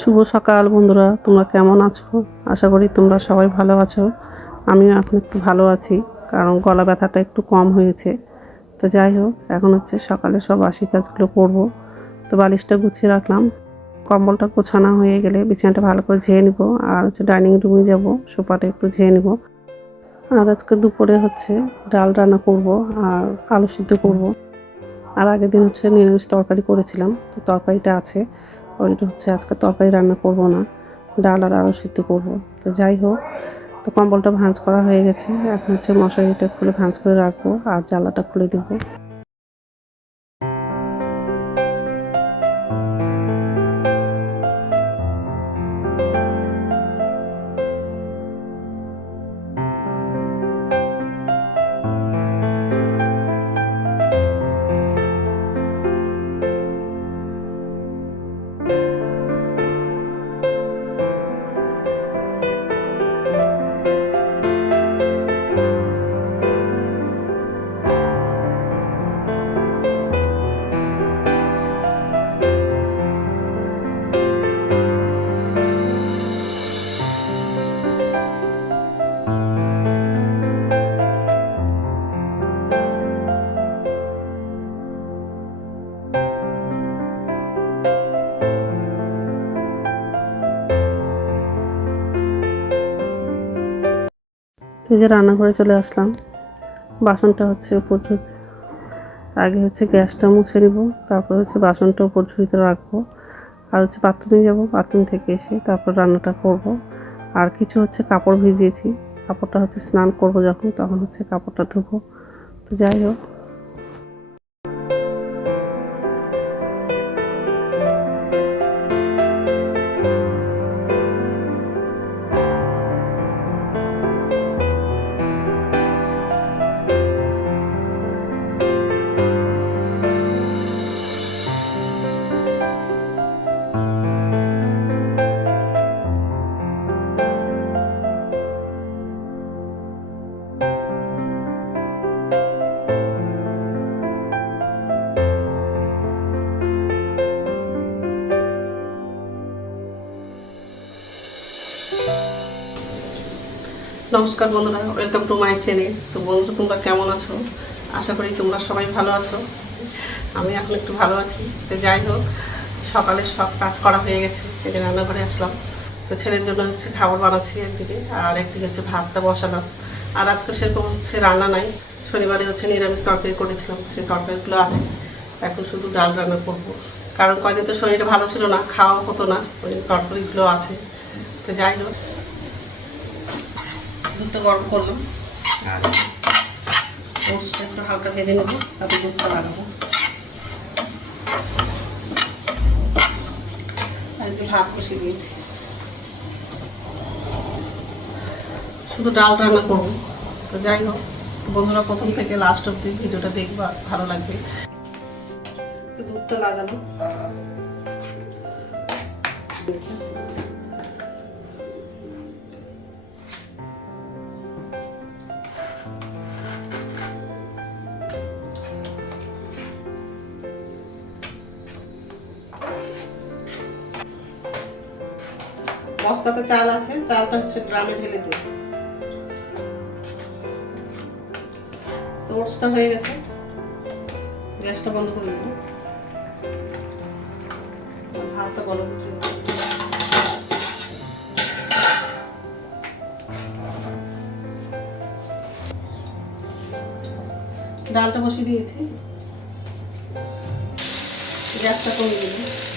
শুভ সকাল বন্ধুরা, তোমরা কেমন আছো? আশা করি তোমরা সবাই ভালো আছো। আমিও এখন একটু ভালো আছি, কারণ গলা ব্যথাটা একটু কম হয়েছে। তো যাই হোক, এখন হচ্ছে সকালে সব বাসি কাজগুলো করব। তো বালিশটা গুছিয়ে রাখলাম। কম্বলটা গোছানো হয়ে গেলে বিছানাটা ভালো করে ঝেয়ে নিব, আর হচ্ছে ডাইনিং রুমে যাব, সোফাটা একটু ঝেয়ে নিব। আর আজকে দুপুরে হচ্ছে ডাল রান্না করব আর আলু সিদ্ধ করব। আর আগের দিন হচ্ছে নিরামিষ তরকারি করেছিলাম, তো তরকারিটা আছে। ওইটা হচ্ছে আজকে তরকারি রান্না করব না, ডাল আর আরও সিদ্ধ করব। তো যাই হোক, তো কম্বলটা ভাঁজ করা হয়ে গেছে। এখন হচ্ছে মশারিটা খুলে ভাঁজ করে রাখব আর জ্বালাটা খুলে দেবো। এই যে রান্নাঘরে চলে আসলাম। বাসনটা হচ্ছে উপর আগে হচ্ছে গ্যাসটা মুছে নিব, তারপর হচ্ছে বাসনটা উপর ঝুঁতে রাখব। আর হচ্ছে বাথরুমে যাব, বাথরুম থেকে এসে তারপর রান্নাটা করব। আর কিছু হচ্ছে কাপড় ভিজিয়েছি। কাপড়টা হচ্ছে স্নান করব যখন, তখন হচ্ছে কাপড়টা ধুবো। তো যাই হোক। নমস্কার বন্ধুরা ওয়েলকাম টু মাই চ্যানেল তো বন্ধুরা, তোমরা কেমন আছো? আশা করি তোমরা সবাই ভালো আছো। আমি এখন একটু ভালো আছি। তো যাই হোক, সকালে সব কাজ করা হয়ে গেছে। এই যে রান্নাঘরে আসলাম। তো ছেলের জন্য হচ্ছে খাবার বানাচ্ছি একদিকে, আর একদিকে হচ্ছে ভাতটা বসালাম। আর আজকে সেরকম হচ্ছে রান্না নাই। শনিবারে হচ্ছে নিরামিষ তরকারি করেছিলাম সেই তরকারিগুলো আছে। এখন শুধু ডাল রান্না করব। কারণ কয়দিন তো শরীরটা ভালো ছিল না, খাওয়া হতো না, ওই তরকারিগুলো আছে। তো যাই হোক দুধটা গরম করলাম। আর ওটসটা একটু হালকা ভেজে নেব তাতে দুধটা লাগাবো। আর একটু ভাত বসিয়ে দিয়েছি। শুধু ডাল রান্না করব। তো যাই হোক বন্ধুরা প্রথম থেকে লাস্ট অব্দি ভিডিওটা দেখবা ভালো লাগবে। দুধটা লাগানো। বস্তাতে চাল আছে, চালটা হচ্ছে ড্রামে ঢেলে দিই। ওটসটা হয়ে গেছে। গ্যাসটা বন্ধ করে দেবো। ভাতটা গরম ডালটা বসিয়ে দিয়েছি। গ্যাসটা কমিয়ে দিলাম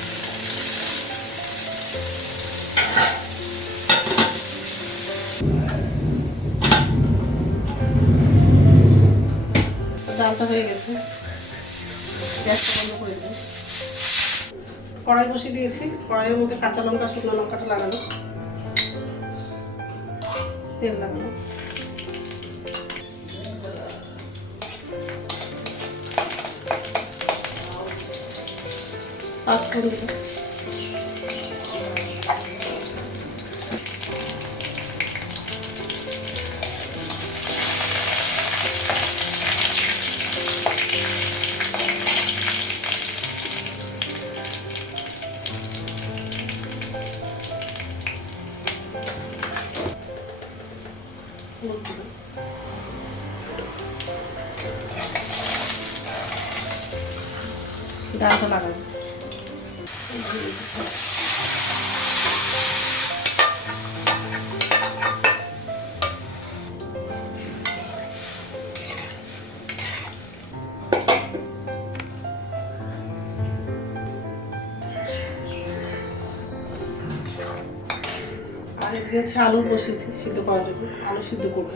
ডালটা হয়ে গেছে। গ্যাসটা বন্ধ করে দিই কড়াই বসিয়ে দিয়েছি। কড়াইয়ের মধ্যে কাঁচা লঙ্কা, শুকনো লঙ্কাটা লাগানো তেল লাগানো পাঁচফোড়ন দিলাম। ডালটা লাগাবো আর এদিকে হচ্ছে আলু বসিয়েছি সিদ্ধ করার জন্য। আলু সিদ্ধ করব।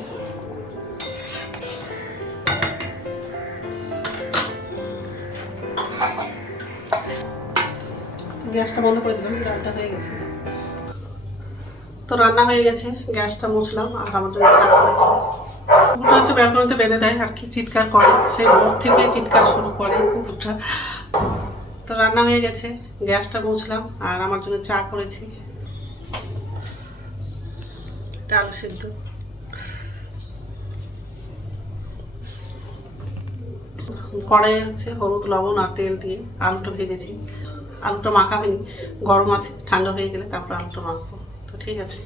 গ্যাসটা বন্ধ করে দিলাম রান্না হয়ে গেছে। তো রান্না হয়ে গেছে, গ্যাসটা মুছলাম, আর আমার জন্য চা করেছি। কুকুরটা হচ্ছে ব্যালকনিতে বেঁধে দেয়, আর কি চিৎকার করে সেই ভোর থেকে চিৎকার শুরু করে কুকুরটা তো রান্না হয়ে গেছে, গ্যাসটা মুছলাম, আর আমার জন্য চা করেছি। ডাল সিদ্ধ। কড়াই হচ্ছে হলুদ, লবণ আর তেল দিয়ে আলুটা ভেজেছি। আলুটা মাখাবিনি, গরম আছে, ঠান্ডা হয়ে গেলে তারপর আলুটা মাখবো। তো ঠিক আছে,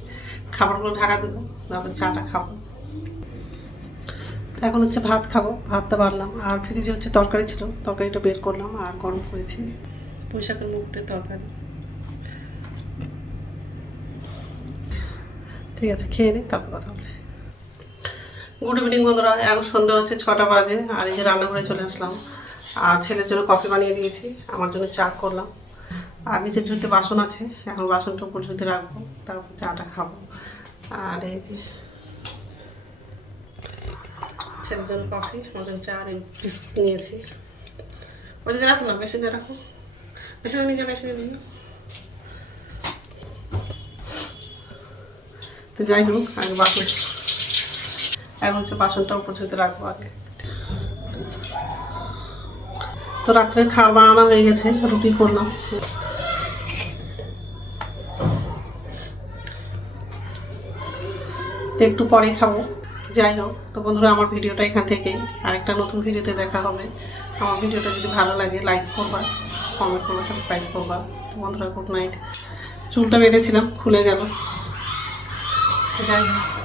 খাবারগুলো ঢাকা দেবো, তারপর চাটা খাব। এখন হচ্ছে ভাত খাব, ভাতটা বাড়লাম। আর ফ্রিজে হচ্ছে তরকারি ছিল, তরকারিটা বের করলাম আর গরম করেছি। পুঁইশাকের মুখটের তরকারি। ঠিক আছে, খেয়ে নিই তারপর কথা বলছি। গুড ইভিনিং বন্ধুরা। এখন সন্ধ্যা হচ্ছে ছটা বাজে, আর এই যে রান্নাঘরে চলে আসলাম। আর ছেলের জন্য কফি বানিয়ে দিয়েছি, আমার জন্য চা করলাম। আর নিচের ঝুড়িতে বাসন আছে, এখন বাসনটা উপর ঝুড়িতে রাখব, তারপর চাটা খাব। আর এই যে ছেলের জন্য কফি, আমার জন্য চা আর বিস্কুট নিয়েছি। ওদিকে রাখো না মেশিনে রাখো। মেশিনে নিয়ে যা মেশিনে নিয়ে। তো যাই হোক, আগে বাসন এখন হচ্ছে বাসনটা উপর ঝুড়িতে রাখব আগে। তো রাত্রে খাবার বানানো হয়ে গেছে, রুটি করলাম। তো একটু পরে খাব। যাই হোক, তো বন্ধুরা, আমার ভিডিওটা এখান থেকেই। আরেকটা নতুন ভিডিওতে দেখা হবে। আমার ভিডিওটা যদি ভালো লাগে লাইক করবা কমেন্ট করবা সাবস্ক্রাইব করবা। তো বন্ধুরা গুড নাইট চুলটা বেঁধেছিলাম, খুলে গেল। যাই হোক।